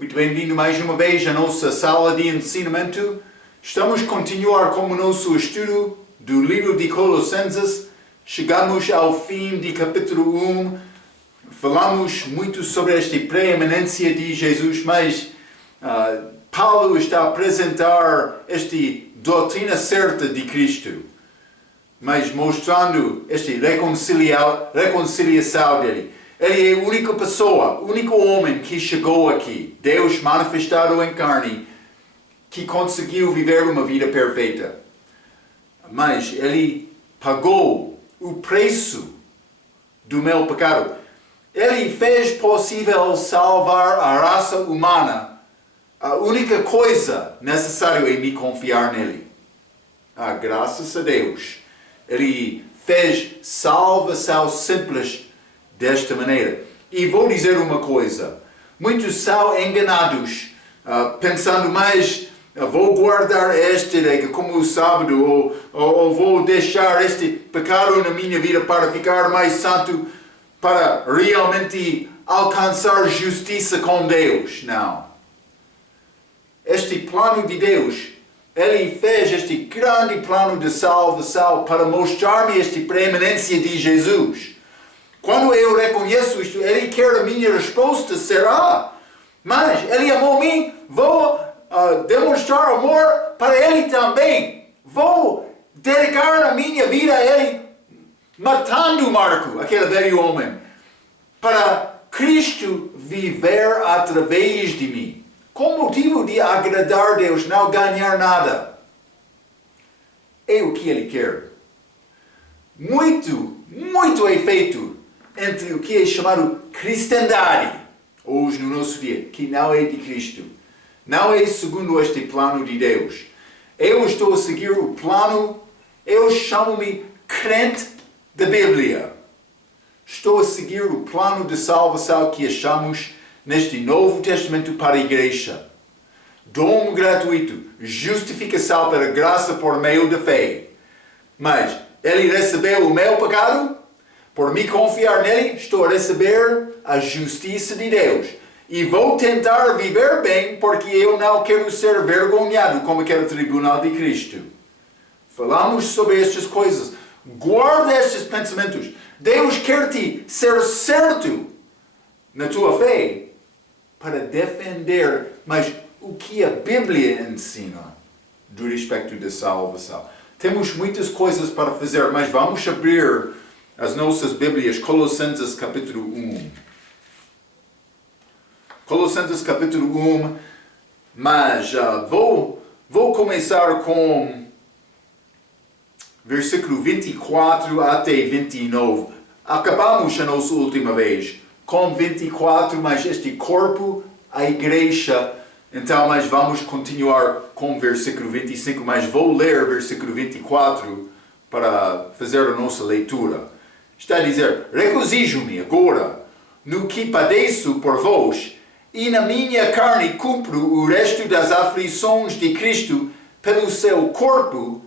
Muito bem-vindo mais uma vez à nossa sala de ensinamento. Estamos a continuar com o nosso estudo do livro de Colossenses. Chegamos ao fim de capítulo 1. Falamos muito sobre esta preeminência de Jesus, mas Paulo está a apresentar esta doutrina certa de Cristo, mas mostrando esta reconciliação dele. Ele é a única pessoa, o único homem que chegou aqui, Deus manifestado em carne, que conseguiu viver uma vida perfeita. Mas ele pagou o preço do meu pecado. Ele fez possível salvar a raça humana. A única coisa necessária é me confiar nele. Graças a Deus. Ele fez salvação simples desta maneira. E vou dizer uma coisa. Muitos são enganados, pensando, mas vou guardar este como o sábado, ou vou deixar este pecado na minha vida para ficar mais santo, para realmente alcançar justiça com Deus. Não. Este plano de Deus, Ele fez este grande plano de salvação para mostrar-me esta preeminência de Jesus. Quando eu reconheço isto, Ele quer a minha resposta será, mas Ele amou-me, vou demonstrar amor para Ele também. Vou dedicar a minha vida a Ele, matando Marco, aquele velho homem, para Cristo viver através de mim. Com motivo de agradar a Deus, não ganhar nada. É o que Ele quer. Muito é feito entre o que é chamado cristandade, hoje no nosso dia, que não é de Cristo. Não é segundo este plano de Deus. Eu estou a seguir o plano, eu chamo-me crente da Bíblia. Estou a seguir o plano de salvação que achamos neste Novo Testamento para a Igreja. Dom gratuito, justificação pela graça por meio da fé. Mas Ele recebeu o meu pecado? Por me confiar nele, estou a receber a justiça de Deus. E vou tentar viver bem, porque eu não quero ser vergonhado como aquele tribunal de Cristo. Falamos sobre estas coisas. Guarda estes pensamentos. Deus quer te ser certo na tua fé para defender, mas o que a Bíblia ensina do respeito da salvação. Temos muitas coisas para fazer, mas vamos abrir as nossas Bíblias, Colossenses capítulo 1. Colossenses capítulo 1, mas vou começar com versículo 24 até 29. Acabamos a nossa última vez com 24, mas este corpo, a igreja. Então, mas vamos continuar com o versículo 25, mas vou ler o versículo 24 para fazer a nossa leitura. Está a dizer, regozijo-me agora no que padeço por vós, e na minha carne cumpro o resto das aflições de Cristo pelo seu corpo,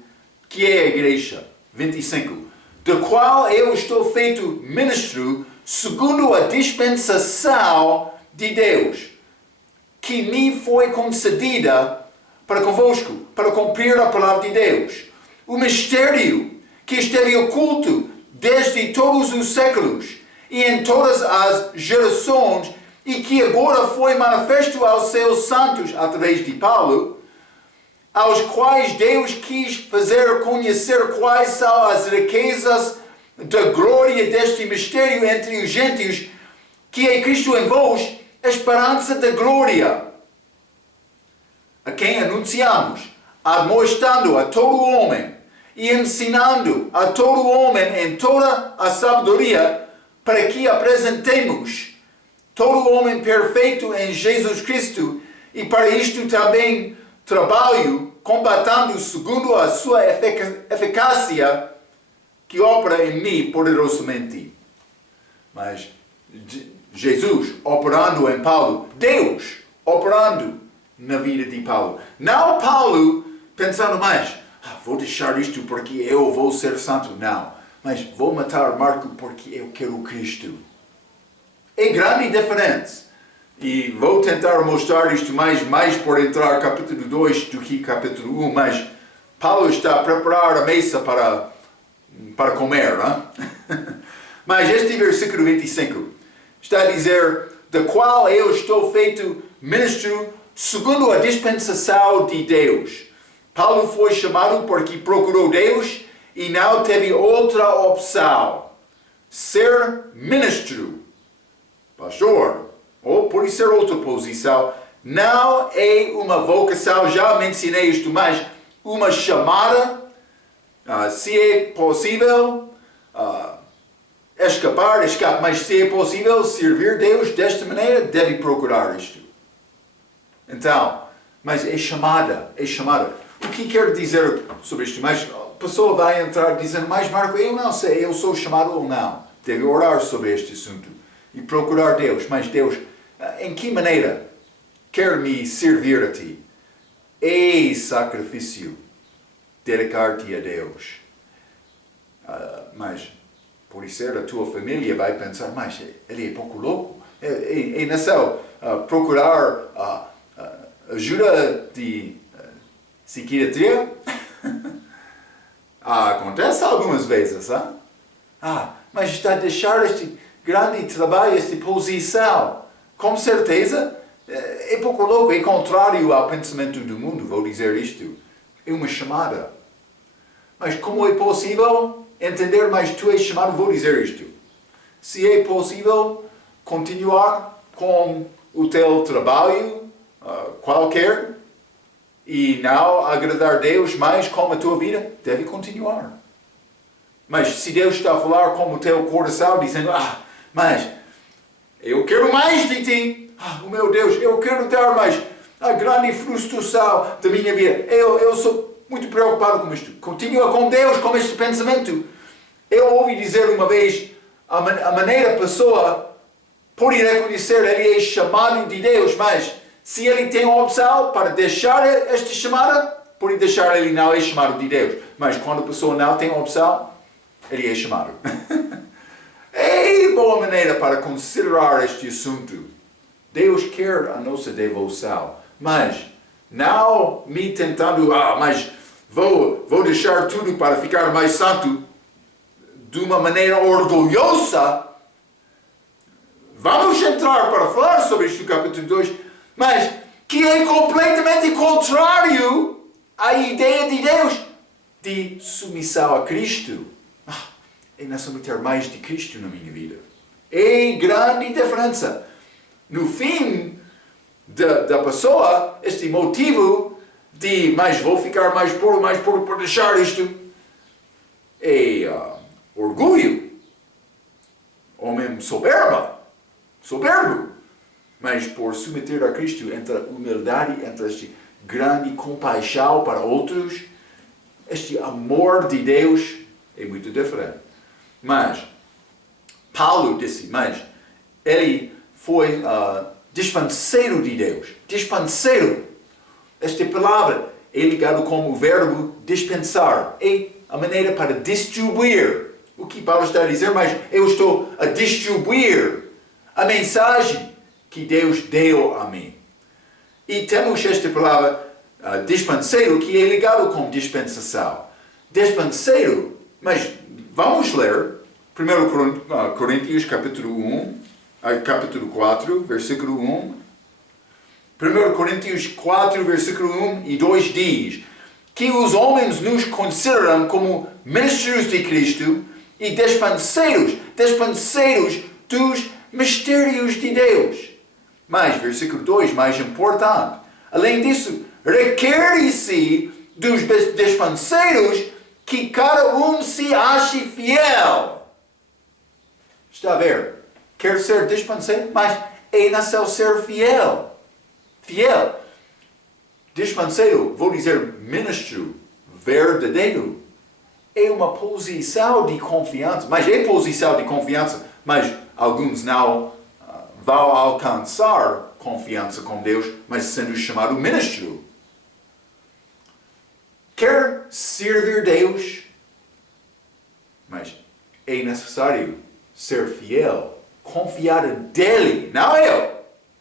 que é a igreja. 25. Do qual eu estou feito ministro segundo a dispensação de Deus, que me foi concedida para convosco, para cumprir a palavra de Deus. O mistério que esteve oculto desde todos os séculos e em todas as gerações, e que agora foi manifesto aos seus santos, através de Paulo, aos quais Deus quis fazer conhecer quais são as riquezas da glória deste mistério entre os gentios, que é Cristo em vós, a esperança da glória, a quem anunciamos, admoestando a todo homem e ensinando a todo homem em toda a sabedoria, para que apresentemos todo homem perfeito em Jesus Cristo, e para isto também trabalho, combatendo segundo a sua eficácia, que opera em mim poderosamente. Mas Jesus operando em Paulo, Deus operando na vida de Paulo. Não Paulo pensando mais, vou deixar isto porque eu vou ser santo. Não, mas vou matar Marco porque eu quero Cristo. É grande diferença. E vou tentar mostrar isto mais por entrar capítulo 2 do que capítulo 1, mas Paulo está a preparar a mesa para comer, não? Mas este versículo 25 está a dizer, da qual eu estou feito ministro segundo a dispensação de Deus. Paulo foi chamado porque procurou Deus e não teve outra opção. Ser ministro, pastor, ou pode ser outra posição, não é uma vocação, já mencionei isto, mas uma chamada, se é possível, escapar, mas se é possível servir Deus desta maneira, deve procurar isto. Então, mas é chamada. O que quero dizer sobre isto? Mas a pessoa vai entrar dizendo, mas Marco, eu não sei, eu sou chamado ou não. Deve orar sobre este assunto e procurar Deus. Mas Deus, em que maneira quer me servir a ti? É sacrifício dedicar-te a Deus. Mas por isso a tua família vai pensar, mas ele é pouco louco. É nessa procurar ajuda de psiquiatria? Acontece algumas vezes, mas está a deixar este grande trabalho, esta posição. Com certeza, é pouco louco, é contrário ao pensamento do mundo, vou dizer isto. É uma chamada. Mas como é possível entender, mas tu és chamado, vou dizer isto. Se é possível continuar com o teu trabalho qualquer e não agradar a Deus mais com a tua vida, deve continuar. Mas se Deus está a falar com o teu coração, dizendo, mas eu quero mais de ti, oh meu Deus, eu quero dar mais, a grande frustração da minha vida, eu sou muito preocupado com isto. Continua com Deus, com este pensamento. Eu ouvi dizer uma vez, a maneira a pessoa pode reconhecer ele é chamado de Deus, mas se ele tem a opção para deixar esta chamada, pode deixar ele não é chamado de Deus. Mas quando a pessoa não tem a opção, ele é chamado. É boa maneira para considerar este assunto. Deus quer a nossa devoção, mas não me tentando, mas vou deixar tudo para ficar mais santo de uma maneira orgulhosa. Vamos entrar para falar sobre isto no capítulo 2, mas que é completamente contrário à ideia de Deus de submissão a Cristo. Eu não sou ter mais de Cristo na minha vida. É grande diferença. No fim da pessoa, este motivo de, mas vou ficar mais puro por deixar isto, é orgulho, ou mesmo soberbo, mas por submeter a Cristo, entre a humildade, entre este grande compaixão para outros, este amor de Deus é muito diferente. Mas Paulo disse, mas ele foi dispenseiro de Deus. Dispenseiro. Esta palavra é ligada com o verbo dispensar. É a maneira para distribuir. O que Paulo está a dizer, mas eu estou a distribuir a mensagem que Deus deu a mim. E temos esta palavra dispenseiro que é ligado com dispensação. Dispenseiro, mas vamos ler 1 Coríntios capítulo 4, versículo 1. 1 Coríntios 4, versículo 1 e 2 diz que os homens nos consideram como ministros de Cristo e dispenseiros dos mistérios de Deus. Mas, versículo 2, mais importante, além disso, requer-se dos dispenseiros que cada um se ache fiel. Está a ver? Quer ser dispenseiro, mas é necessário ser fiel. Fiel. Dispenseiro, vou dizer ministro verdadeiro. É uma posição de confiança, mas é posição de confiança, mas alguns não vão alcançar confiança com Deus, mas sendo chamado ministro. Quer servir Deus, mas é necessário ser fiel, confiar dele, não eu.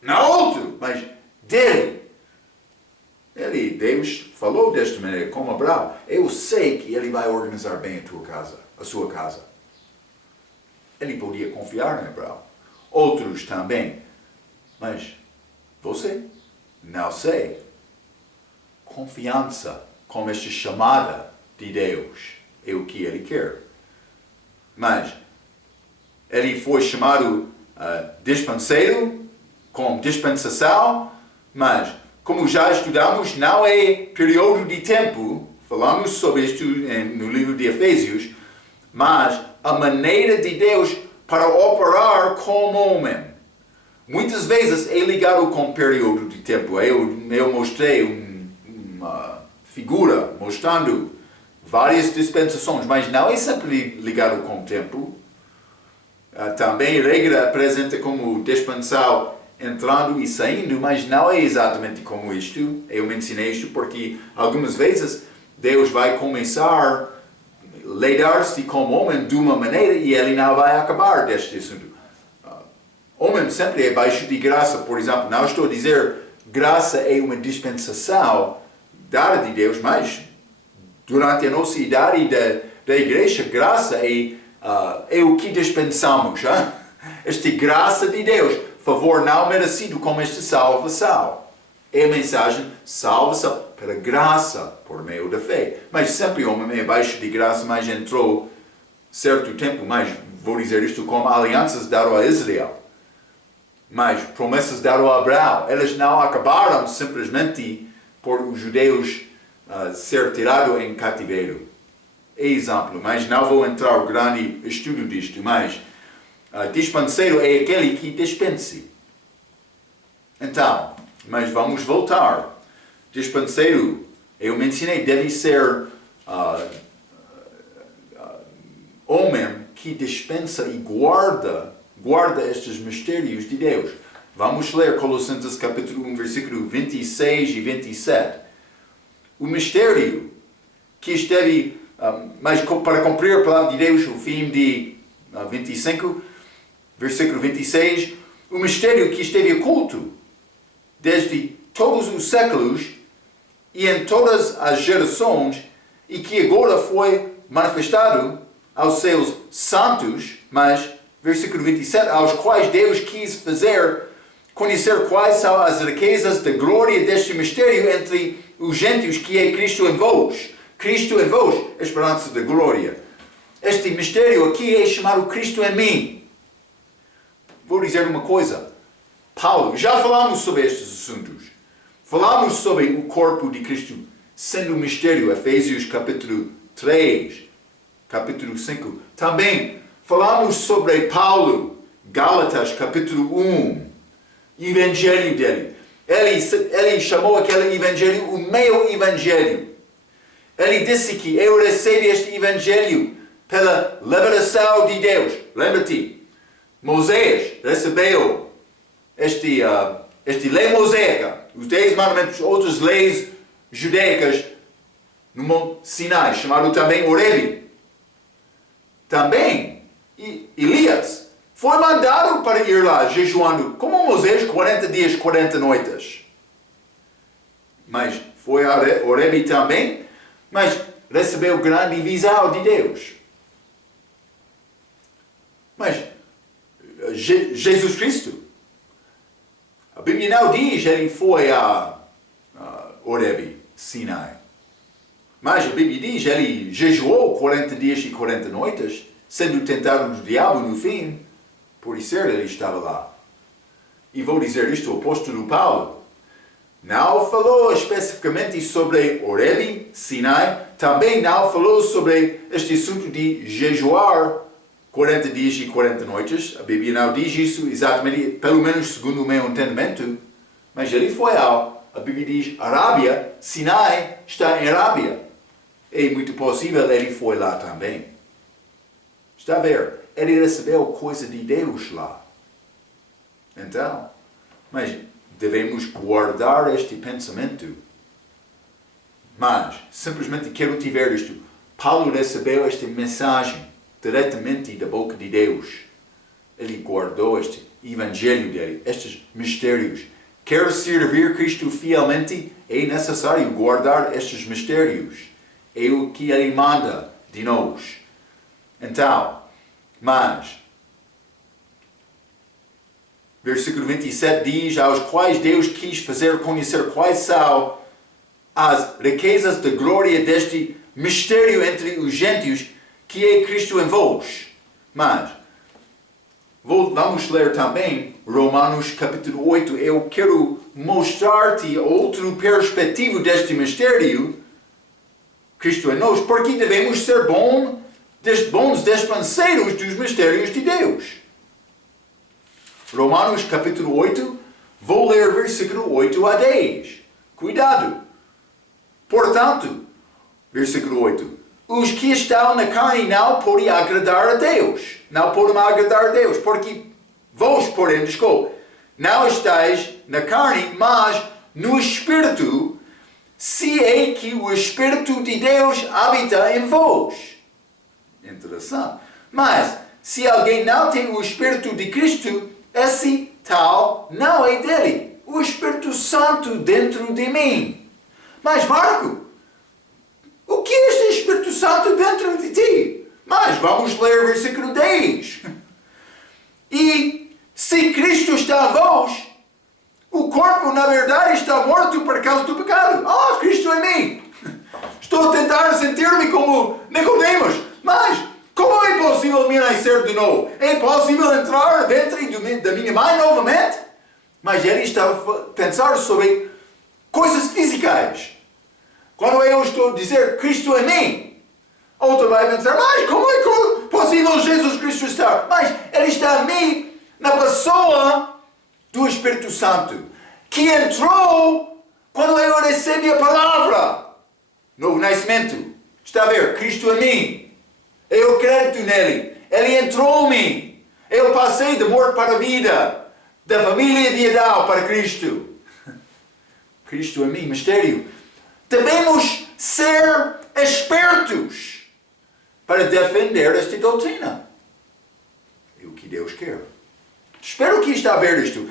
não outro, mas dele. Deus falou desta maneira, como Abraão, eu sei que ele vai organizar bem a sua casa. Ele podia confiar em Abraão. Outros também. Mas você? Não sei. Confiança com esta chamada de Deus é o que ele quer. Mas ele foi chamado dispenseiro, com dispensação, mas como já estudamos, não é período de tempo, falamos sobre isto no livro de Efésios, mas a maneira de Deus para operar como homem. Muitas vezes é ligado com período de tempo. Eu mostrei uma figura mostrando várias dispensações, mas não é sempre ligado com o tempo. Também a regra apresenta como dispensar entrando e saindo, mas não é exatamente como isto. Eu mencionei isto porque algumas vezes Deus vai começar a lidar-se como homem de uma maneira e ele não vai acabar deste assunto. Homem sempre é baixo de graça, por exemplo. Não estou a dizer graça é uma dispensação dada de Deus, mas durante a nossa idade da igreja, graça é o que dispensamos. Hein? Esta graça de Deus, favor não merecido como esta salvação. É a mensagem, salva-se pela graça, por meio da fé. Mas sempre o homem é baixo de graça, mas entrou certo tempo, mas vou dizer isto como alianças dadas a Israel. Mas promessas dadas a Abraão, elas não acabaram simplesmente por os judeus ser tirados em cativeiro. É exemplo, mas não vou entrar no grande estudo disto, mas dispenseiro é aquele que dispense. Então, mas vamos voltar. Dispenseiro, eu mencionei, deve ser homem que dispensa e guarda estes mistérios de Deus. Vamos ler Colossenses capítulo 1, versículo 26 e 27. O mistério que esteve, mas para cumprir a palavra de Deus, o fim de 25, versículo 26, o mistério que esteve oculto desde todos os séculos e em todas as gerações e que agora foi manifestado aos seus santos, mas versículo 27, aos quais Deus quis fazer conhecer quais são as riquezas da glória deste mistério entre os gentios, que é Cristo em vós. Cristo em vós, a esperança da glória. Este mistério aqui é chamado Cristo em mim. Vou dizer uma coisa. Paulo, já falamos sobre estes assuntos. Falamos sobre o corpo de Cristo sendo um mistério, Efésios capítulo 3, capítulo 5. Também falamos sobre Paulo, Gálatas capítulo 1, evangelho dele. Ele chamou aquele evangelho o meu evangelho. Ele disse que eu recebo este evangelho pela revelação de Deus. Lembra-te, Moisés recebeu este lei mosaica, os 10 mandamentos, outras leis judaicas no Monte Sinai, chamado também Horebe. Também Elias foi mandado para ir lá jejuando, como Moisés, 40 dias, 40 noites. Mas foi a Horebe também, mas recebeu grande visão de Deus. Mas Jesus Cristo, a Bíblia não diz que ele foi a Horebe, Sinai. Mas a Bíblia diz que ele jejuou 40 dias e 40 noites, sendo tentado do diabo no fim. Por isso ele estava lá. E vou dizer isto, o apóstolo Paulo não falou especificamente sobre Horebe, Sinai, também não falou sobre este assunto de jejuar 40 dias e 40 noites. A Bíblia não diz isso exatamente, pelo menos segundo o meu entendimento, mas ele foi a Bíblia diz Arábia, Sinai está em Arábia. É muito possível ele foi lá também. Está a ver? Ele recebeu coisa de Deus lá. Então, mas devemos guardar este pensamento. Mas, simplesmente quero te ver isto. Paulo recebeu esta mensagem diretamente da boca de Deus. Ele guardou este evangelho dele, estes mistérios. Quer servir Cristo fielmente, é necessário guardar estes mistérios. É o que ele manda de nós. Então, mas, versículo 27 diz, aos quais Deus quis fazer conhecer quais são as riquezas da glória deste mistério entre os gentios, que é Cristo em vós. Mas, vamos ler também Romanos capítulo 8. Eu quero mostrar-te outra perspectiva deste mistério, Cristo em nós, porque devemos ser bons despenseiros dos mistérios de Deus. Romanos capítulo 8, vou ler versículo 8 a 10. Cuidado! Portanto, versículo 8, os que estão na carne não podem agradar a Deus. Não podem agradar a Deus, porque vós, porém, não estáis na carne, mas no Espírito, se é que o Espírito de Deus habita em vós. Interessante. Mas, se alguém não tem o Espírito de Cristo, esse tal não é dele. O Espírito Santo dentro de mim. Mas, Marco, o que é este Espírito Santo dentro de ti? Mas vamos ler o versículo 10. E se Cristo está em vós, o corpo, na verdade, está morto por causa do pecado. Cristo em mim. Estou a tentar sentir-me como Nicodemos. Mas, como é possível me nascer de novo? É possível entrar dentro da minha mãe novamente? Mas ele estava a pensar sobre coisas físicas. Quando eu estou a dizer Cristo em mim, outro vai pensar, mas como é possível Jesus Cristo estar? Mas ele está em mim, na pessoa do Espírito Santo, que entrou quando eu recebi a palavra. Novo nascimento. Está a ver? Cristo em mim. Eu acredito nele. Ele entrou em mim. Eu passei da morte para a vida. Da família de Adão para Cristo. Cristo em mim. Mistério. Devemos ser espertos para defender esta doutrina. É o que Deus quer. Espero que está a ver isto.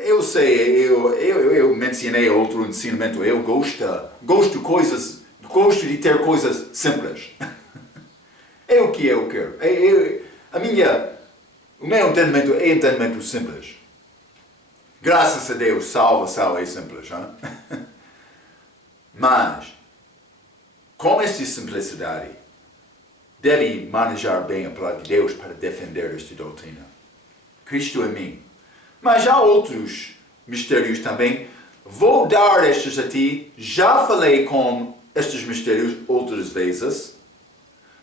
Eu sei, eu mencionei outro ensinamento. Eu gosto de ter coisas simples. É o que eu quero. O meu entendimento é entendimento simples. Graças a Deus, salvação é simples. Hein? Mas, com esta simplicidade, deve manejar bem a palavra de Deus para defender esta doutrina. Cristo em mim. Mas há outros mistérios também. Vou dar estes a ti. Já falei com estes mistérios outras vezes.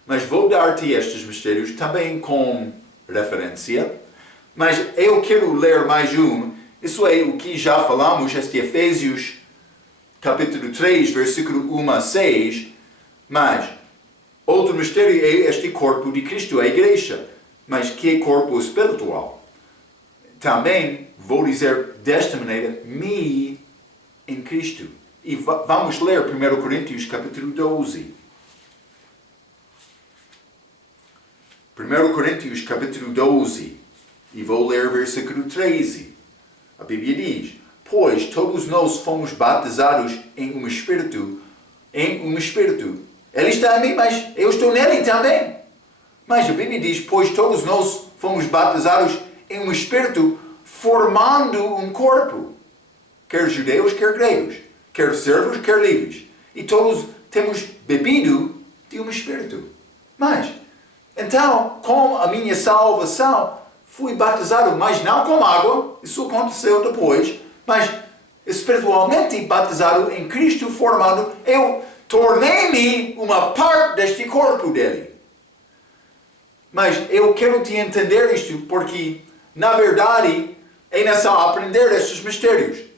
Mas vou dar-te estes mistérios também com referência. Mas eu quero ler mais um. Isso é o que já falamos, este Efésios capítulo 3, versículo 1 a 6. Mas outro mistério é este corpo de Cristo, a igreja. Mas que é corpo espiritual? Também vou dizer desta maneira, me em Cristo. E vamos ler 1 Coríntios capítulo 12. 1 Coríntios capítulo 12. E vou ler versículo 13. A Bíblia diz, pois todos nós fomos batizados em um Espírito. Ele está em mim, mas eu estou nele também. Mas a Bíblia diz, pois todos nós fomos batizados em um Espírito, formando um corpo. Quer judeus, quer gregos. Quer servos, quer livres. E todos temos bebido de um Espírito. Mas, então, com a minha salvação, fui batizado, mas não com água. Isso aconteceu depois. Mas, espiritualmente batizado em Cristo, formado, eu tornei-me uma parte deste corpo dele. Mas eu quero te entender isto, porque, na verdade, é necessário aprender estes mistérios.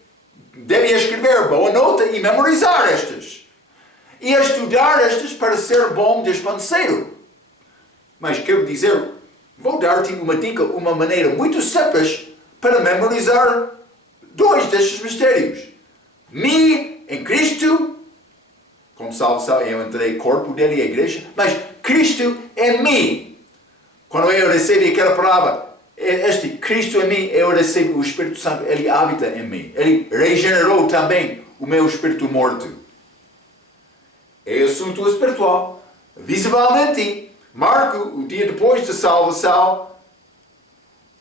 Deve escrever boa nota e memorizar estes. E estudar estes para ser bom dispenseiro. Mas quero dizer, vou dar-te uma dica, uma maneira muito simples para memorizar dois destes mistérios. Me em Cristo, como salvação, eu entrei corpo dele, a igreja, mas Cristo em mim. Quando eu recebi aquela palavra, este Cristo em mim, eu recebo o Espírito Santo, Ele habita em mim. Ele regenerou também o meu espírito morto. É assunto espiritual. Visivelmente, Marco, o dia depois da salvação,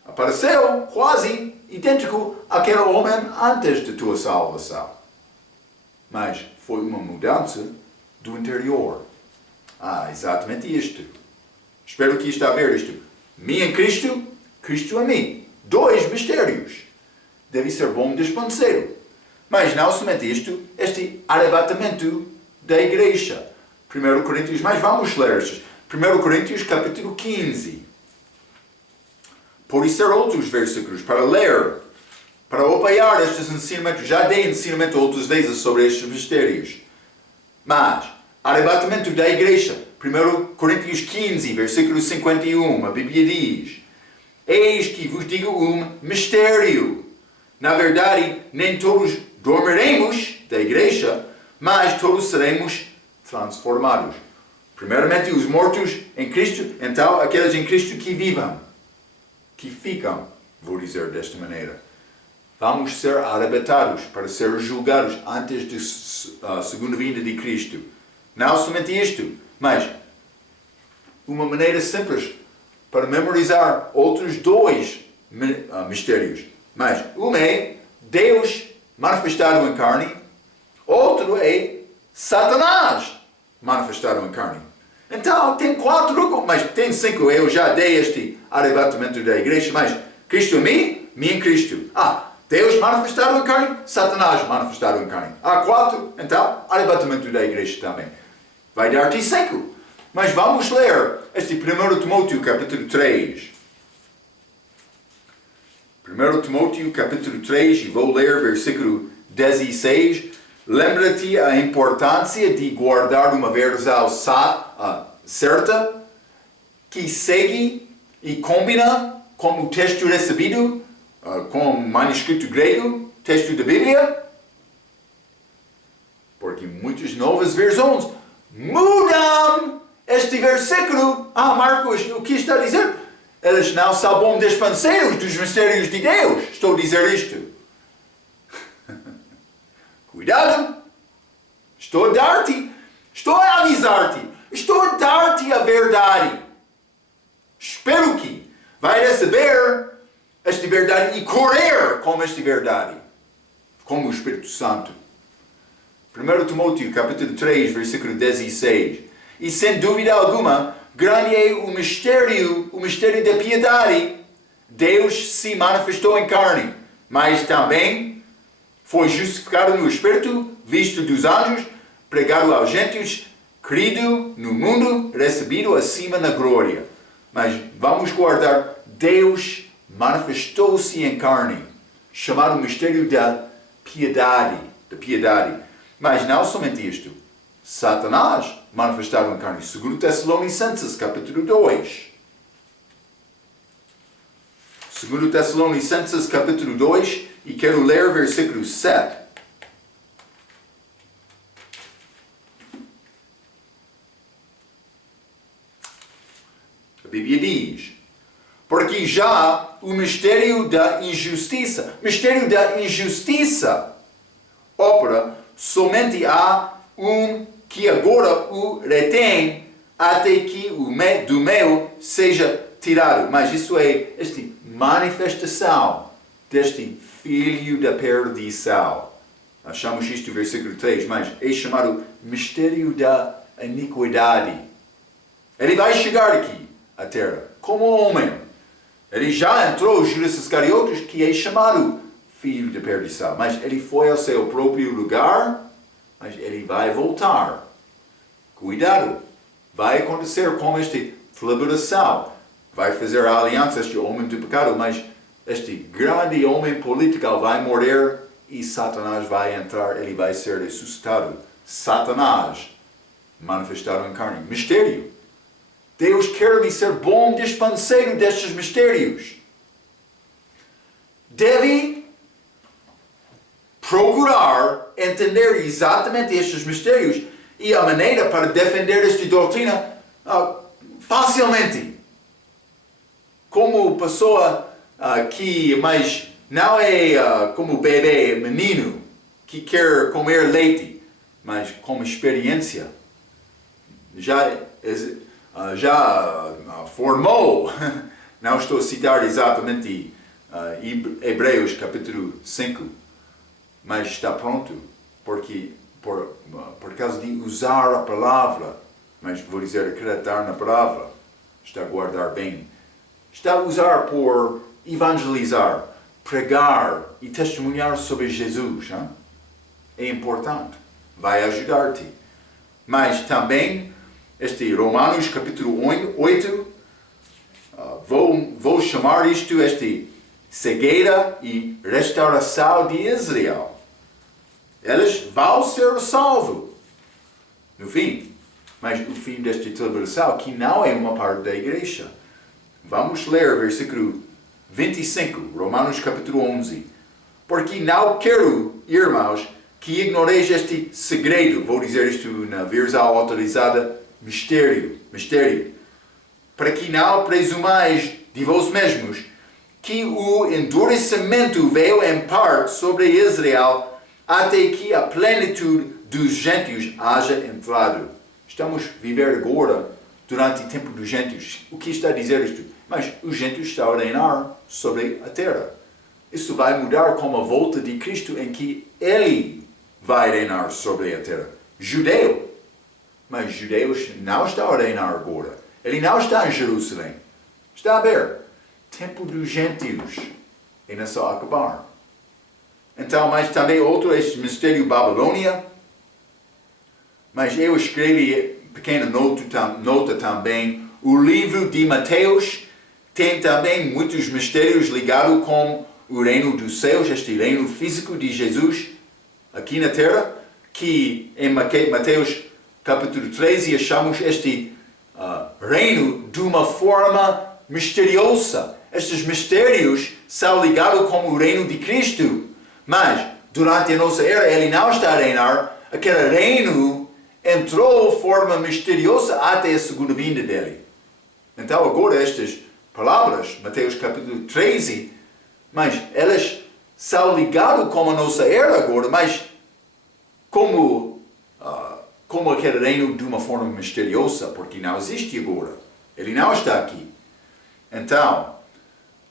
apareceu quase idêntico àquele homem antes de tua salvação. Mas foi uma mudança do interior. Exatamente isto. Espero que está a ver isto. Mim em Cristo, Cristo em mim. 2 mistérios. Deve ser bom dispenseiro. Mas não somente isto, este arrebatamento da igreja. 1 Coríntios, mas vamos ler estes. 1 Coríntios capítulo 15. Por isso ser outros versículos para ler, para apoiar estes ensinamentos. Já dei ensinamento outras vezes sobre estes mistérios. Mas, arrebatamento da igreja. 1 Coríntios 15, versículo 51, a Bíblia diz: Eis que vos digo um mistério. Na verdade, nem todos dormiremos da igreja, mas todos seremos transformados. Primeiramente, os mortos em Cristo, então aqueles em Cristo que vivam, que ficam, vou dizer desta maneira. Vamos ser arrebatados para ser julgados antes da segunda vinda de Cristo. Não somente isto, mas uma maneira simples para memorizar outros 2 mistérios. Mas um é Deus manifestado em carne, outro é Satanás manifestado em carne. Então tem 4, mas tem 5. Eu já dei este arrebatamento da igreja, mas Cristo em mim, mim em Cristo. Deus manifestado em carne, Satanás manifestado em carne. 4, então arrebatamento da igreja também. Vai dar-te 5. Mas vamos ler este 1 Timóteo capítulo 3. 1 Timóteo capítulo 3, e vou ler versículo 16. Lembra-te a importância de guardar uma verdade certa, que segue e combina com o texto recebido, com o manuscrito grego, texto da Bíblia. Porque muitas novas versões mudam este versículo. Marcos, o que está a dizer? Eles não são bons dispenseiros dos mistérios de Deus. Estou a dizer isto. Cuidado. Estou a avisar-te. Estou a dar-te a verdade. Espero que vai receber esta verdade e correr com esta verdade. Como o Espírito Santo. 1 Timóteo capítulo 3, versículo 16. E sem dúvida alguma, grande é o mistério da piedade. Deus se manifestou em carne, mas também foi justificado no Espírito, visto dos anjos, pregado aos gentios, crido no mundo, recebido acima na glória. Mas vamos guardar, Deus manifestou-se em carne, chamado mistério da piedade. Mas não somente isto. Satanás manifestado em carne. 2 Tessalonicenses, capítulo 2. 2 Tessalonicenses, capítulo 2, e quero ler versículo 7. A Bíblia diz: porque já o mistério da injustiça opera, somente há um que agora o retém até que do meio seja tirado. Mas isso é esta manifestação deste filho da perdição. Achamos isto no versículo 3, mas é chamado mistério da iniquidade. Ele vai chegar aqui à terra como homem. Ele já entrou em Judas Iscariotes, que é chamado filho da perdição. Mas ele foi ao seu próprio lugar, mas ele vai voltar. Cuidado! Vai acontecer com esta flagração. Vai fazer a aliança este homem do pecado, mas este grande homem político vai morrer e Satanás vai entrar, ele vai ser ressuscitado. Satanás manifestado em carne. Mistério. Deus quer-lhe ser bom dispenseiro destes mistérios. Deve procurar entender exatamente estes mistérios e a maneira para defender esta doutrina facilmente. Como pessoa mas não é como bebê, menino, que quer comer leite, mas com experiência. Já formou, não estou a citar exatamente Hebreus capítulo 5, mas está pronto, por causa de usar a palavra, mas vou dizer acreditar na palavra, está a guardar bem, está a usar por evangelizar, pregar e testemunhar sobre Jesus. Hein? É importante, vai ajudar-te. Mas também, este Romanos capítulo 8, vou chamar isto cegueira e restauração de Israel. Eles vão ser salvos no fim. Mas o fim desta tribulação, que não é uma parte da igreja. Vamos ler versículo 25, Romanos capítulo 11. Porque não quero, irmãos, que ignoreis este segredo, vou dizer isto na versão autorizada, mistério, para que não presumais de vós mesmos que o endurecimento veio em parte sobre Israel até que a plenitude dos gentios haja entrado. Estamos a viver agora durante o tempo dos gentios. O que está a dizer isto? Mas os gentios estão a reinar sobre a terra. Isso vai mudar com a volta de Cristo em que Ele vai reinar sobre a terra. Judeu. Mas judeus não estão a reinar agora. Ele não está em Jerusalém. Está a ver? Tempo dos gentios. Ainda só a acabar. Então, mas também outro, este mistério Babilônia. Mas eu escrevi pequena nota também. O livro de Mateus tem também muitos mistérios ligados com o reino dos céus, este reino físico de Jesus aqui na terra, que em Mateus capítulo 13 achamos este reino de uma forma misteriosa. Estes mistérios são ligados com o reino de Cristo, mas durante a nossa era ele não está a reinar. Aquele reino entrou de forma misteriosa até a segunda vinda dele. Então agora estas palavras, Mateus capítulo 13, mas elas são ligadas com a nossa era agora, mas como aquele reino de uma forma misteriosa, porque não existe agora. Ele não está aqui. Então,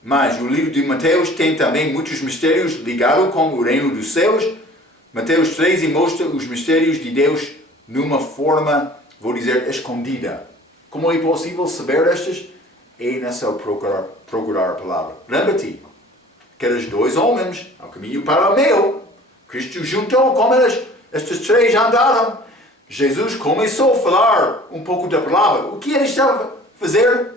mas o livro de Mateus tem também muitos mistérios ligados com o reino dos céus. Mateus 13 mostra os mistérios de Deus numa forma, vou dizer, escondida. Como é possível saber estas? É necessário procurar a palavra. Lembra-te, aqueles dois homens ao caminho para o meio. Cristo juntou como estes três andaram. Jesus começou a falar um pouco da palavra. O que ele estava a fazer?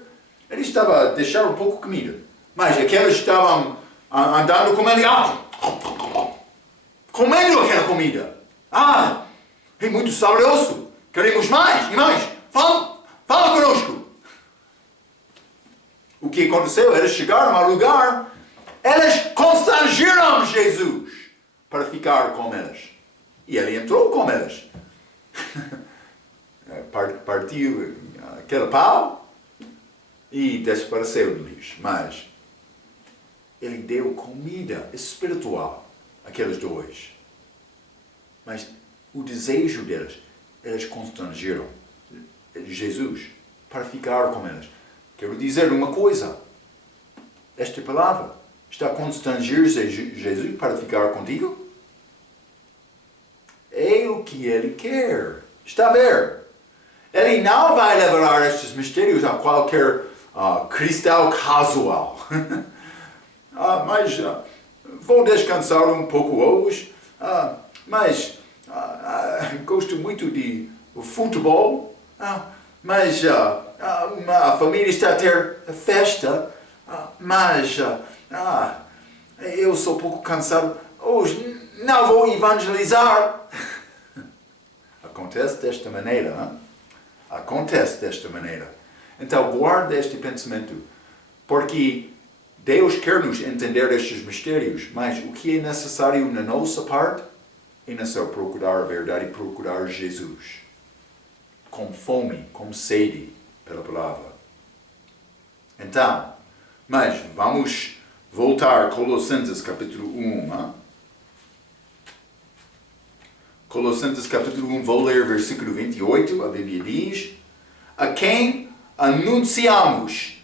Ele estava a deixar um pouco de comida. Mas aqueles estavam andando comendo, comendo aquela comida. É muito saboroso. Queremos mais e mais. Fala conosco. O que aconteceu? Eles chegaram ao lugar. Eles constrangeram Jesus para ficar com eles. E ele entrou com eles. Partiu aquele pau e desapareceu do lixo. Mas ele deu comida espiritual àqueles dois. Mas o desejo deles, eles constrangeram Jesus para ficar com eles. Quero dizer uma coisa. Esta palavra está a constranger Jesus para ficar contigo? É o que ele quer. Está a ver? Ele não vai levar estes mistérios a qualquer cristão casual. Mas vou descansar um pouco hoje. Mas gosto muito de futebol. Mas a família está a ter festa. Mas eu sou um pouco cansado. Hoje não vou evangelizar. Acontece desta maneira. Hein? Acontece desta maneira. Então guarda este pensamento. Porque Deus quer nos entender estes mistérios. Mas o que é necessário na nossa parte é necessário procurar a verdade e procurar Jesus. Com fome, com sede pela palavra. Então, mas vamos voltar, Colossenses capítulo 1. Hein? Colossenses capítulo 1, vou ler versículo 28, a Bíblia diz: a quem anunciamos,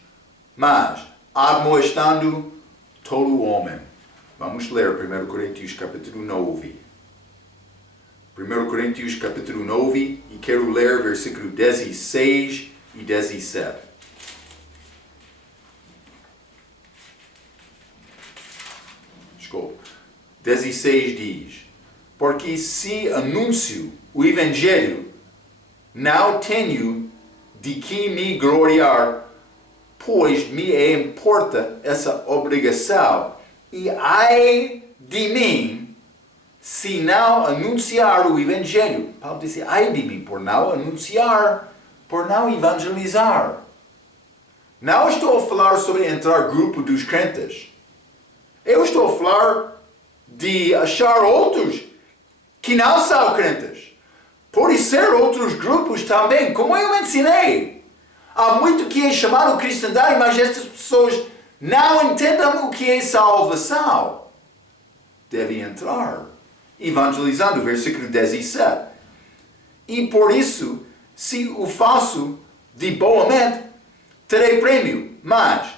mas admoestando todo o homem. Vamos ler 1 Coríntios capítulo 9. 1 Coríntios capítulo 9, e quero ler versículo 16 e 17. Desculpa. 16 diz: porque se anuncio o Evangelho, não tenho de que me gloriar, pois me importa essa obrigação, e ai de mim se não anunciar o Evangelho. Paulo disse, ai de mim por não anunciar, por não evangelizar. Não estou a falar sobre entrar no grupo dos crentes. Eu estou a falar de achar outros que não são crentes. Pode ser outros grupos também, como eu ensinei. Há muito que é chamado cristandade, mas estas pessoas não entendem o que é salvação. Devem entrar. Evangelizando, versículo 17. E por isso, se o faço de boa mente, terei prêmio. Mas,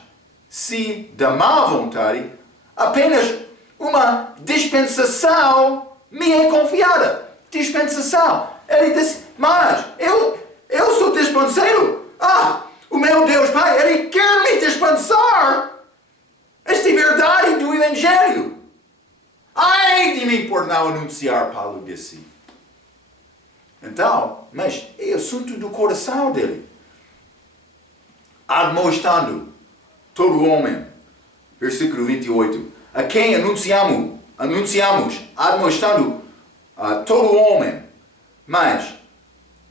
se de má vontade, apenas uma dispensação me é confiada. Dispensação. Ele disse, mas eu sou dispenseiro. O meu Deus Pai, Ele quer me dispensar esta verdade do Evangelho. Ai de mim por não anunciar, Paulo disse. Então, mas é assunto do coração dele. Admoestando todo homem. Versículo 28. A quem anunciamos, admoestando a todo homem, mas,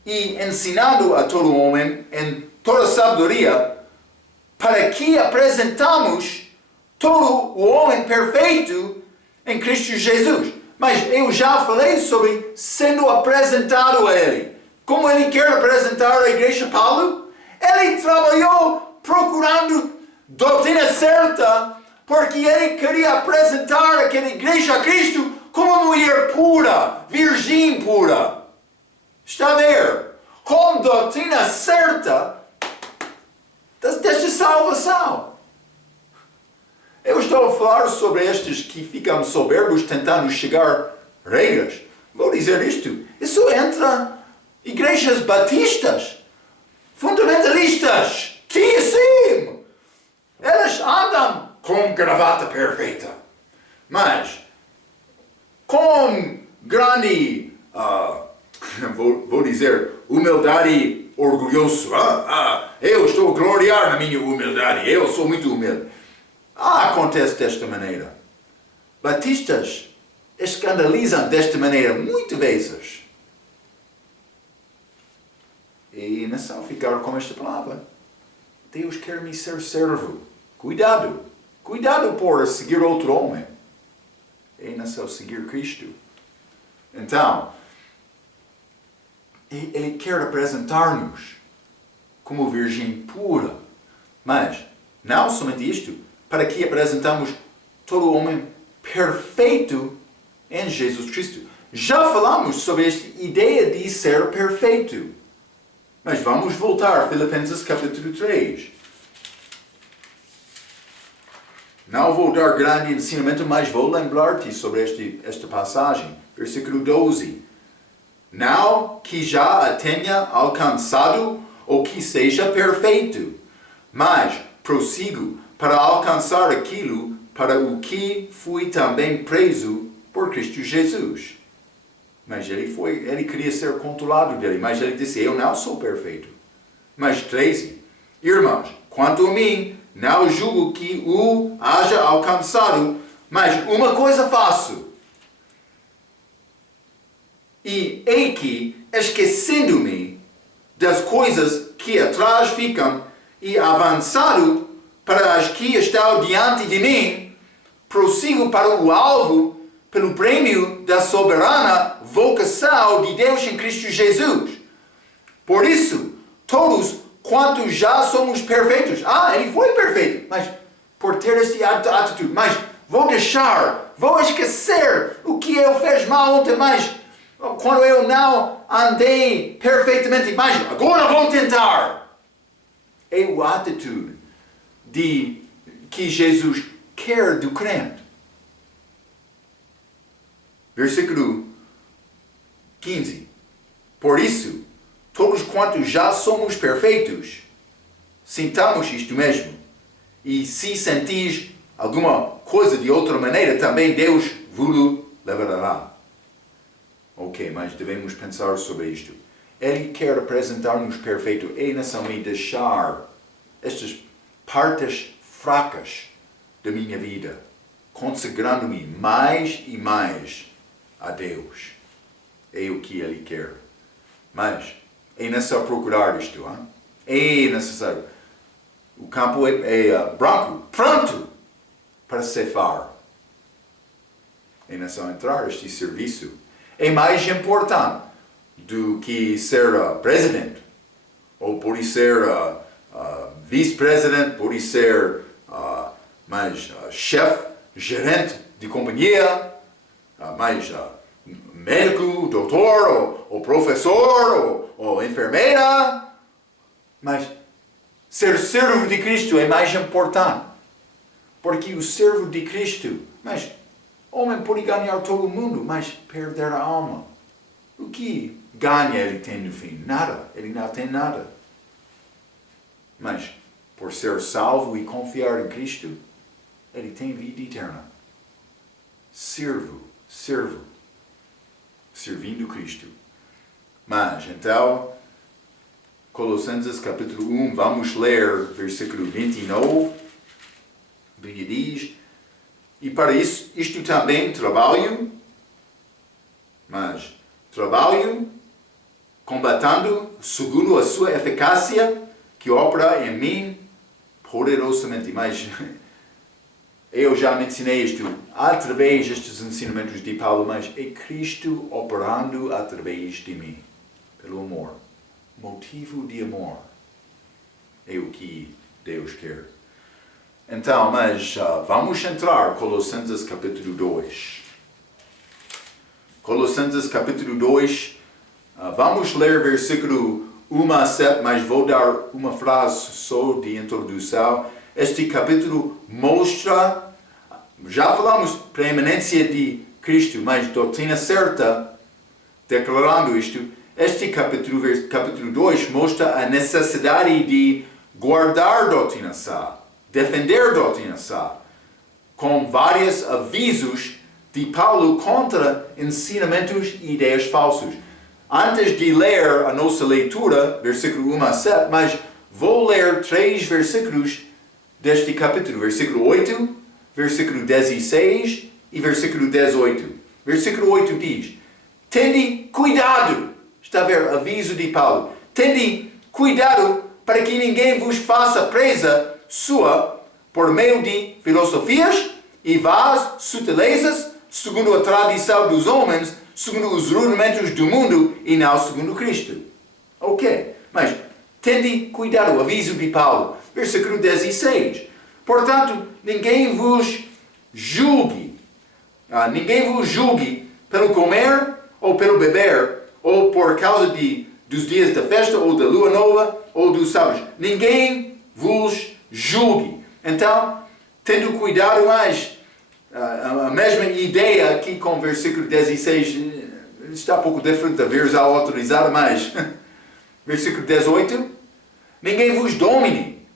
e ensinando a todo homem em toda sabedoria, para que apresentamos todo o homem perfeito em Cristo Jesus. Mas eu já falei sobre sendo apresentado a Ele. Como Ele quer apresentar a igreja, Paulo? Ele trabalhou procurando doutrina certa, porque Ele queria apresentar aquela igreja a Cristo como uma mulher pura, virgem pura. Está a ver? Com doutrina certa desta salvação. Eu estou a falar sobre estes que ficam soberbos tentando chegar regras. Vou dizer isto. Isso entra igrejas batistas, fundamentalistas, que assim, elas andam com gravata perfeita, mas com grande, vou dizer, humildade orgulhoso. Eu estou a gloriar na minha humildade, eu sou muito humilde. Acontece desta maneira. Batistas escandalizam desta maneira muitas vezes. E não só ficar com esta palavra. Deus quer me ser servo. Cuidado. Cuidado por seguir outro homem. E não só seguir Cristo. Então, Ele quer apresentar-nos como virgem pura. Mas, não somente isto, para que apresentamos todo homem perfeito em Jesus Cristo. Já falamos sobre esta ideia de ser perfeito. Mas vamos voltar a Filipenses capítulo 3. Não vou dar grande ensinamento, mas vou lembrar-te sobre esta passagem. Versículo 12. Não que já a tenha alcançado ou que seja perfeito, mas prossigo para alcançar aquilo para o que fui também preso por Cristo Jesus. Mas ele queria ser controlado dele, mas ele disse, eu não sou perfeito. Mas 13, irmãos, quanto a mim, não julgo que o haja alcançado, mas uma coisa faço. E eis que, esquecendo-me das coisas que atrás ficam, e avançado para as que estão diante de mim, prossigo para o alvo, pelo prêmio da soberana vocação de Deus em Cristo Jesus. Por isso, todos quantos já somos perfeitos, ele foi perfeito, mas por ter esta atitude. Mas vou deixar, vou esquecer o que eu fiz mal ontem, mas quando eu não andei perfeitamente, mas agora vou tentar. É a atitude que Jesus quer do crente. Versículo 15. Por isso, todos quantos já somos perfeitos, sintamos isto mesmo. E se sentis alguma coisa de outra maneira, também Deus vos levará. Ok, mas devemos pensar sobre isto. Ele quer apresentar-nos perfeito e não somente deixar estas partes fracas da minha vida, consagrando-me mais e mais a Deus. É o que Ele quer. Mas é necessário procurar isto. Hein? É necessário. O campo é branco, pronto para ceifar. É necessário entrar neste serviço. É mais importante do que ser presidente, ou pode ser vice-presidente, pode ser mais chefe, gerente de companhia, mais médico, doutor, ou professor, ou enfermeira. Mas ser servo de Cristo é mais importante. Porque o servo de Cristo, mas o homem pode ganhar todo o mundo, mas perder a alma. O que ganha ele tem no fim? Nada. Ele não tem nada. Mas, por ser salvo e confiar em Cristo, ele tem vida eterna. Servo. Servindo Cristo. Mas, então, Colossenses capítulo 1, vamos ler versículo 29. A Bíblia diz: e para isso, isto também trabalho, mas trabalho combatendo segundo a sua eficácia que opera em mim poderosamente. Mas eu já mencionei isto através destes ensinamentos de Paulo, mas é Cristo operando através de mim, pelo amor. Motivo de amor é o que Deus quer. Então, mas vamos entrar em Colossenses capítulo 2. Colossenses capítulo 2, vamos ler versículo 1 a 7, mas vou dar uma frase só de introdução. Este capítulo mostra, já falamos preeminência de Cristo, mas doutrina certa, declarando isto. Este capítulo 2 mostra a necessidade de guardar doutrina sã, defender doutrina sã, com vários avisos de Paulo contra ensinamentos e ideias falsas. Antes de ler a nossa leitura, versículo 1 a 7, mas vou ler 3 versículos deste capítulo. Versículo 8, versículo 16 e versículo 18. Versículo 8 diz: tende cuidado. Está a ver, aviso de Paulo. Tende cuidado para que ninguém vos faça presa sua por meio de filosofias e vãs sutilezas, segundo a tradição dos homens, segundo os rudimentos do mundo e não segundo Cristo. Ok, mas tende cuidado, aviso de Paulo. Versículo 16. Portanto, ninguém vos julgue. Ninguém vos julgue pelo comer ou pelo beber, ou por causa dos dias da festa, ou da lua nova, ou dos sábados. Ninguém vos julgue. Então, tendo cuidado, mas a mesma ideia aqui com o versículo 16 está um pouco diferente da versão autorizada, mas versículo 18: ninguém vos domine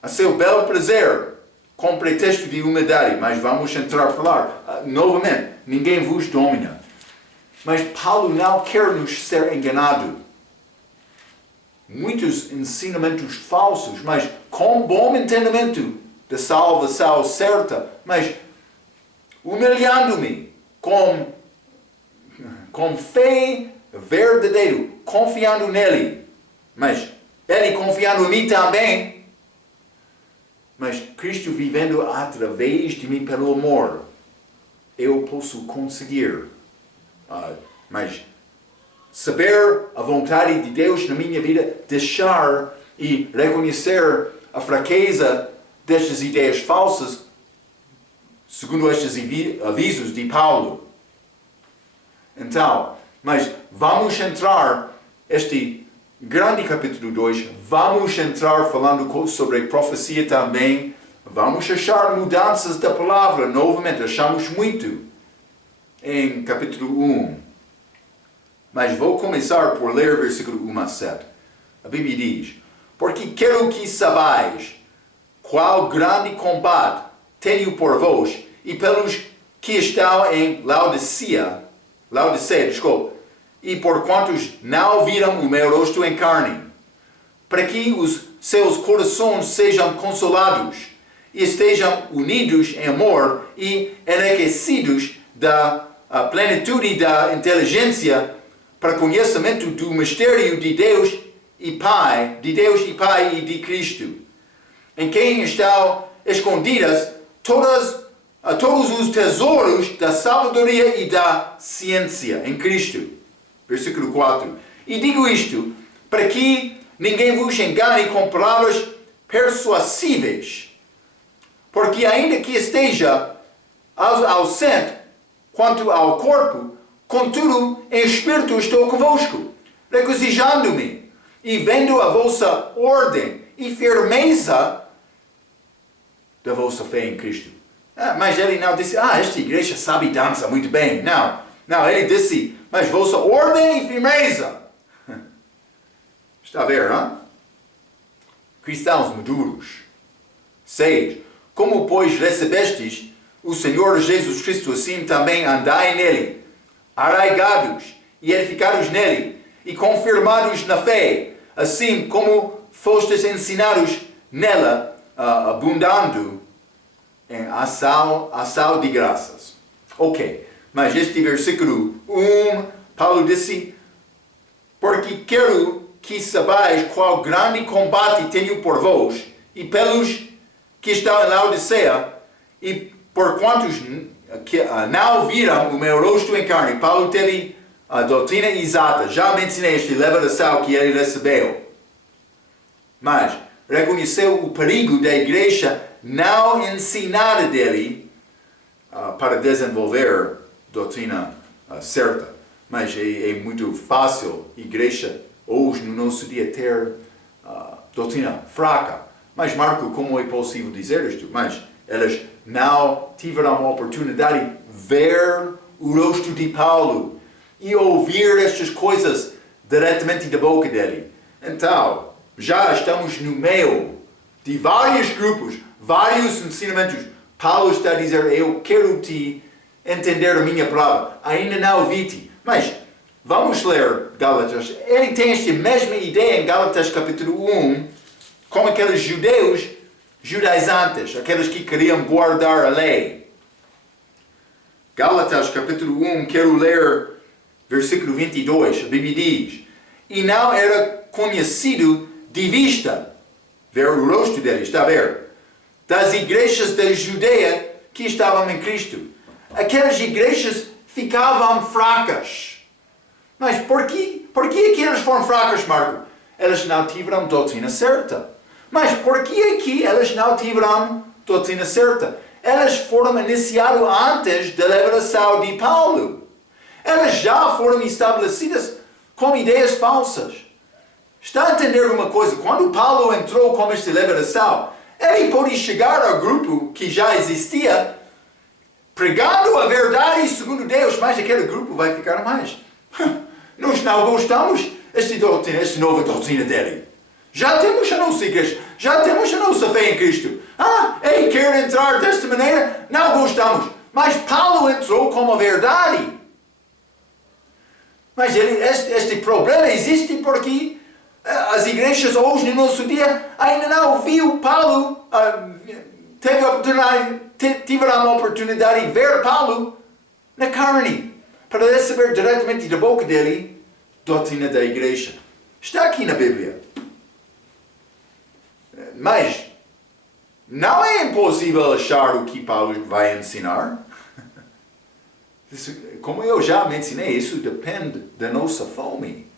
a seu belo prazer, com pretexto de humildade. Mas vamos entrar a falar novamente: ninguém vos domina. Mas Paulo não quer nos ser enganado. Muitos ensinamentos falsos, mas com bom entendimento da salvação certa, mas humilhando-me com fé verdadeira, confiando nele, mas ele confiando em mim também, mas Cristo vivendo através de mim pelo amor, eu posso conseguir. Mas saber a vontade de Deus na minha vida, deixar e reconhecer a fraqueza destas ideias falsas, segundo estes avisos de Paulo. Então, mas vamos entrar, este grande capítulo 2, vamos entrar falando sobre profecia também. Vamos achar mudanças da palavra, novamente, achamos muito em capítulo 1. Mas vou começar por ler versículo 1 a 7. A Bíblia diz: porque quero que sabais qual grande combate tenho por vós e pelos que estão em Laodicea, e por quantos não viram o meu rosto em carne, para que os seus corações sejam consolados e estejam unidos em amor e enriquecidos da plenitude da inteligência para conhecimento do mistério de Deus e Pai e de Cristo, em quem estão escondidas todos os tesouros da sabedoria e da ciência em Cristo. Versículo 4. E digo isto para que ninguém vos engane com palavras persuasíveis, porque ainda que esteja ausente quanto ao corpo, contudo em espírito estou convosco, regozijando-me e vendo a vossa ordem e firmeza da vossa fé em Cristo. Mas ele não disse, esta igreja sabe dançar muito bem. Não, ele disse, mas vossa ordem e firmeza. Está a ver, não? Cristãos maduros. 6. Como, pois, recebestes o Senhor Jesus Cristo, assim também andai nele, arraigados e edificados nele, e confirmados na fé, assim como fostes ensinados nela, abundando em ação de graças. Ok, mas este versículo 1, Paulo disse, porque quero que sabais qual grande combate tenho por vós, e pelos que estão em Laodicea, e por quantos que não viram o meu rosto em carne. Paulo teve a doutrina exata. Já mencionei este revelação que ele recebeu. Mas reconheceu o perigo da igreja não ensinar dele para desenvolver doutrina certa. Mas é muito fácil, igreja, hoje no nosso dia, ter doutrina fraca. Mas, Marco, como é possível dizer isto? Mas elas não tiveram a oportunidade de ver o rosto de Paulo e ouvir estas coisas diretamente da boca dele. Então, já estamos no meio de vários grupos, vários ensinamentos. Paulo está a dizer, eu quero te entender a minha palavra. Ainda não vi-te. Mas vamos ler Gálatas. Ele tem esta mesma ideia em Gálatas capítulo 1, como aqueles judaizantes, aqueles que queriam guardar a lei. Gálatas capítulo 1, quero ler versículo 22, a Bíblia diz, e não era conhecido de vista, ver o rosto dele, está a ver, das igrejas da Judeia que estavam em Cristo. Aquelas igrejas ficavam fracas. Mas por que elas foram fracas, Marco? Elas não tiveram doutrina certa. Mas por que elas não tiveram doutrina certa? Elas foram iniciadas antes da revelação de Paulo. Elas já foram estabelecidas com ideias falsas. Está a entender uma coisa? Quando Paulo entrou com esta revelação, ele pôde chegar ao grupo que já existia, pregando a verdade segundo Deus, mas aquele grupo vai ficar mais. Nós não gostamos desta nova doutrina dele. Já temos a nossa igreja, já temos a nossa fé em Cristo. Ele quer entrar desta maneira, não gostamos. Mas Paulo entrou com a verdade. Mas este problema existe porque as igrejas hoje, no nosso dia, ainda não viu Paulo, tiveram a oportunidade de ver Paulo na carne, para receber diretamente da boca dele doutrina da igreja. Está aqui na Bíblia. Mas não é impossível achar o que Paulo vai ensinar. Como eu já mencionei, isso depende da nossa fome.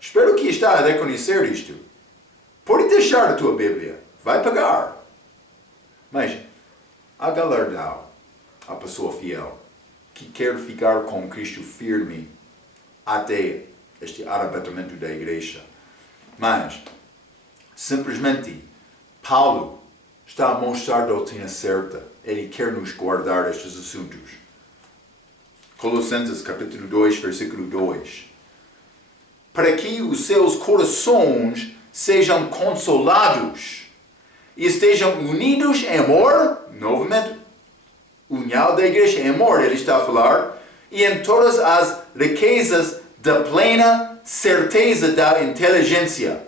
Espero que está a reconhecer isto. Pode deixar a tua Bíblia. Vai pagar. Mas há galardão à pessoa fiel que quer ficar com Cristo firme até este arrebatamento da igreja. Mas, simplesmente, Paulo está a mostrar a doutrina certa. Ele quer nos guardar estes assuntos. Colossenses capítulo 2, versículo 2. Para que os seus corações sejam consolados e estejam unidos em amor, novamente, união da igreja em amor, ele está a falar, e em todas as riquezas da plena certeza da inteligência.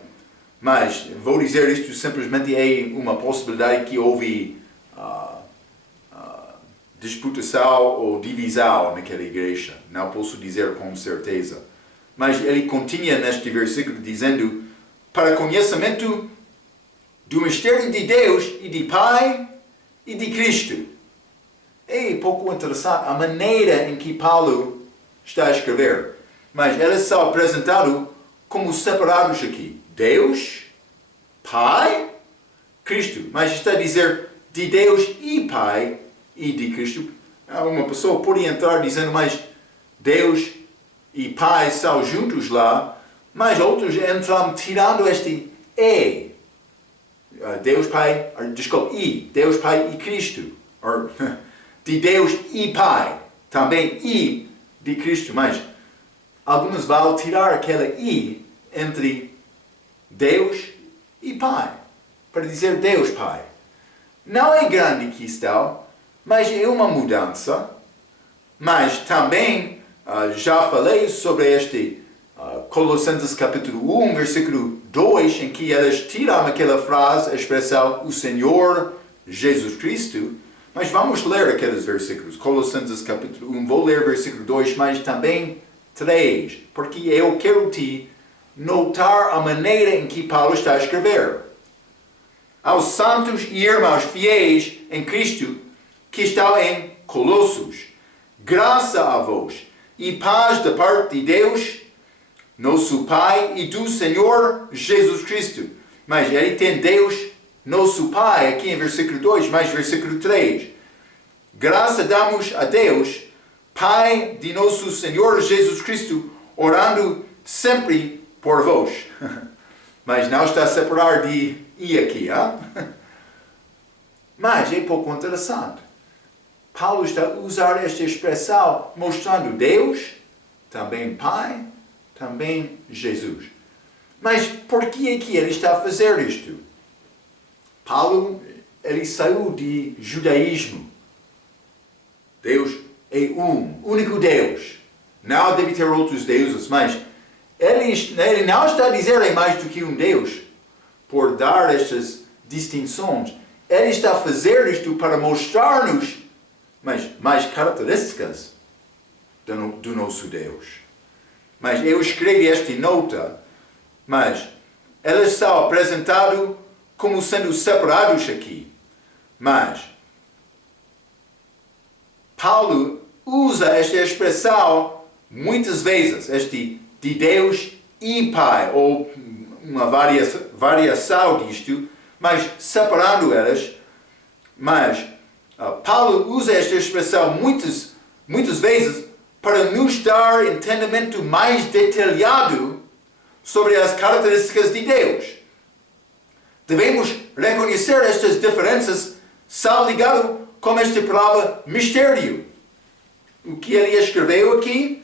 Mas vou dizer isto simplesmente é uma possibilidade que houve disputação ou divisão naquela igreja. Não posso dizer com certeza. Mas ele continua neste versículo dizendo: para conhecimento do mistério de Deus e de Pai e de Cristo. É pouco interessante a maneira em que Paulo está a escrever. Mas eles são apresentados como separados aqui. Deus, Pai, Cristo. Mas está a dizer de Deus e Pai e de Cristo. Uma pessoa pode entrar dizendo, mas Deus e Pai são juntos lá, mas outros entram tirando este E. Deus, Pai, e. Deus, Pai e Cristo. De Deus e Pai. Também e de Cristo. Mas alguns vão tirar aquela I entre Deus e Pai. Para dizer Deus, Pai. Não é grande questão, mas é uma mudança. Mas também já falei sobre este Colossenses capítulo 1, versículo 2, em que eles tiram aquela frase, a expressão, o Senhor Jesus Cristo. Mas vamos ler aqueles versículos. Colossenses capítulo 1, vou ler versículo 2, mas também 3, porque eu quero te notar a maneira em que Paulo está a escrever. Aos santos e irmãos fiéis em Cristo que estão em Colossos, graça a vós e paz da parte de Deus, nosso Pai, e do Senhor Jesus Cristo. Mas ele tem Deus, nosso Pai, aqui em versículo 2, mas versículo 3. Graça damos a Deus, Pai de nosso Senhor Jesus Cristo, orando sempre por vós. Mas não está a separar de I aqui, hein? Mas é pouco interessante. Paulo está a usar esta expressão mostrando Deus, também Pai, também Jesus. Mas por que é que ele está a fazer isto? Paulo, ele saiu de judaísmo. Deus é único Deus. Não deve ter outros deuses, mas ele não está a dizer é mais do que um Deus por dar estas distinções. Ele está a fazer isto para mostrar-nos mais características do nosso Deus. Mas eu escrevi esta nota, mas elas são apresentadas como sendo separados aqui. Mas Paulo usa esta expressão muitas vezes, este de Deus e Pai, ou uma variação disto, mas separando elas. Mas Paulo usa esta expressão muitas vezes para nos dar entendimento mais detalhado sobre as características de Deus. Devemos reconhecer estas diferenças são ligadas com esta palavra mistério. O que ele escreveu aqui,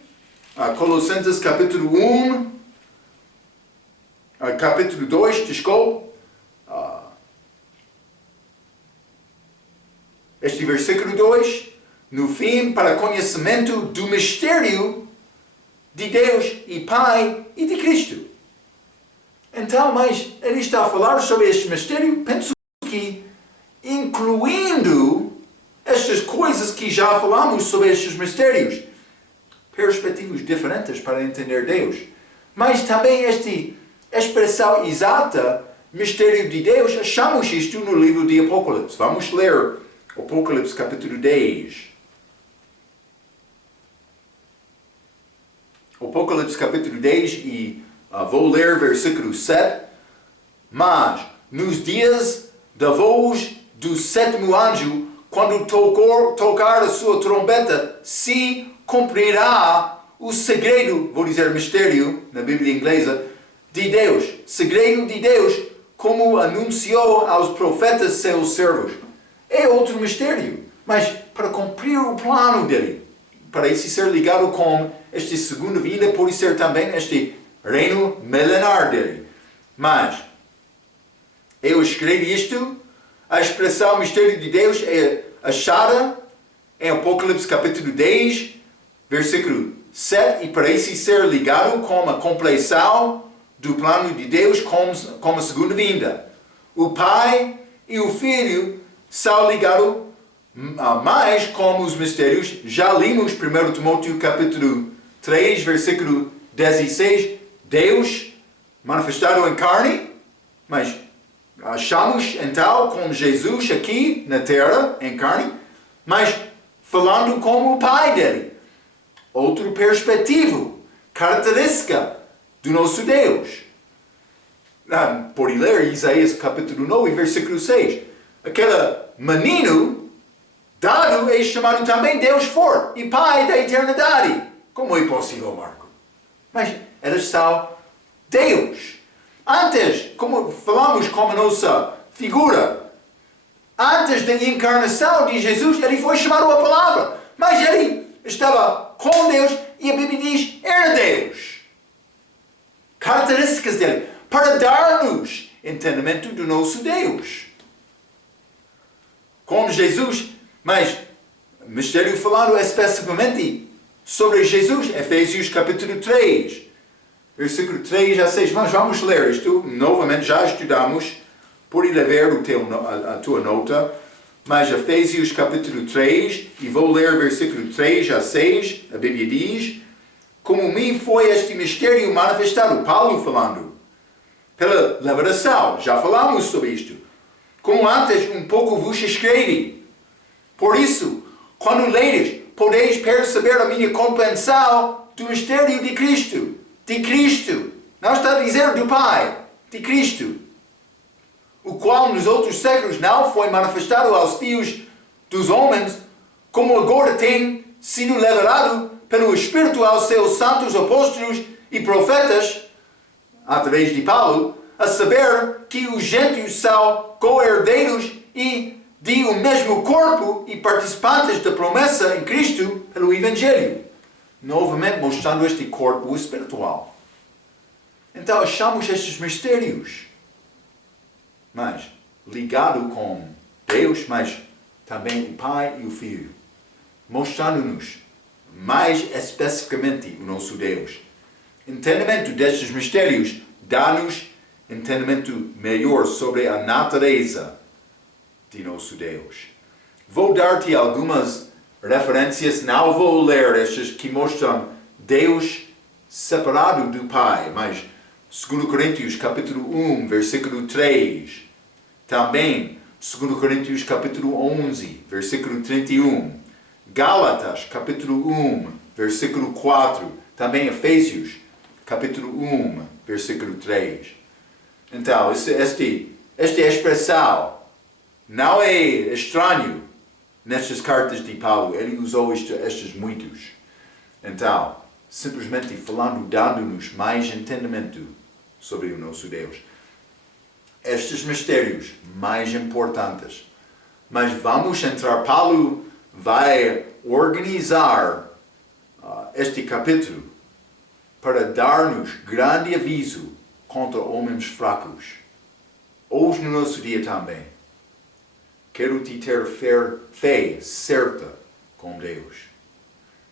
Colossenses capítulo 1, capítulo 2, desculpe, este versículo 2, no fim, para conhecimento do mistério de Deus e Pai e de Cristo. Então, mas ele está a falar sobre este mistério, penso que incluindo estas coisas que já falamos sobre estes mistérios, perspectivas diferentes para entender Deus, mas também esta expressão exata, mistério de Deus, achamos isto no livro de Apocalipse. Vamos ler Apocalipse capítulo 10. Apocalipse capítulo 10 e vou ler versículo 7. Mas nos dias da voz do sétimo anjo, quando tocar a sua trombeta, se cumprirá o segredo, vou dizer mistério, na Bíblia inglesa, de Deus. Segredo de Deus, como anunciou aos profetas seus servos. É outro mistério, mas para cumprir o plano dele, para isso ser ligado com esta segunda vinda, pode ser também este reino milenar dele. Mas, eu escrevi isto, a expressão mistério de Deus é achada em Apocalipse capítulo 10, versículo 7, e para isso ser ligado com a compleição do plano de Deus com a segunda vinda. O Pai e o Filho são ligados mais com os mistérios. Já limos 1 Timóteo capítulo 3, versículo 16, Deus manifestado em carne, mas achamos então com Jesus aqui na terra, em carne, mas falando como o Pai dele. Outra perspectiva, característica do nosso Deus. Pode ler Isaías capítulo 9, versículo 6. Aquele menino dado é chamado também Deus forte e Pai da eternidade. Como é possível, Marco? Mas eles são Deus. Antes, como falamos como nossa figura, antes da encarnação de Jesus, ele foi chamado a palavra. Mas ele estava com Deus e a Bíblia diz, era Deus. Características dele, para dar-nos entendimento do nosso Deus. Com Jesus, mas mistério falando especificamente sobre Jesus, Efésios capítulo 3, versículo 3 a 6. Mas vamos ler isto, novamente já estudamos, pode ler a tua nota, mas Efésios capítulo 3, e vou ler versículo 3 a 6, a Bíblia diz, como me foi este mistério manifestado, Paulo falando, pela revelação, já falamos sobre isto, como antes um pouco vos escrevi. Por isso, quando leres, podeis perceber a minha compreensão do mistério de Cristo. De Cristo. Não está a dizer do Pai. De Cristo. O qual nos outros séculos não foi manifestado aos filhos dos homens, como agora tem sido revelado pelo Espírito aos seus santos apóstolos e profetas, através de Paulo, a saber que os gentios são co-herdeiros e de o mesmo corpo e participantes da promessa em Cristo pelo Evangelho. Novamente mostrando este corpo espiritual. Então achamos estes mistérios, mas ligado com Deus, mas também o Pai e o Filho, mostrando-nos mais especificamente o nosso Deus. Entendimento destes mistérios dá-nos entendimento melhor sobre a natureza de nosso Deus. Vou dar-te algumas referências, não vou ler estas que mostram Deus separado do Pai, mas 2 Coríntios capítulo 1, versículo 3, também 2 Coríntios capítulo 11, versículo 31, Gálatas capítulo 1, versículo 4, também Efésios capítulo 1, versículo 3. Então, esta expressão não é estranho nestas cartas de Paulo. Ele usou estes muitos. Então, simplesmente falando, dando-nos mais entendimento sobre o nosso Deus. Estes mistérios mais importantes. Mas vamos entrar, Paulo vai organizar este capítulo para dar-nos grande aviso contra homens fracos. Hoje no nosso dia também. Quero-te ter fé certa com Deus.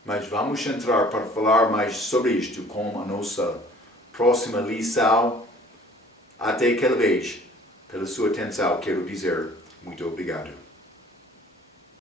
Mas vamos entrar para falar mais sobre isto com a nossa próxima lição. Até aquela vez, pela sua atenção, quero dizer muito obrigado.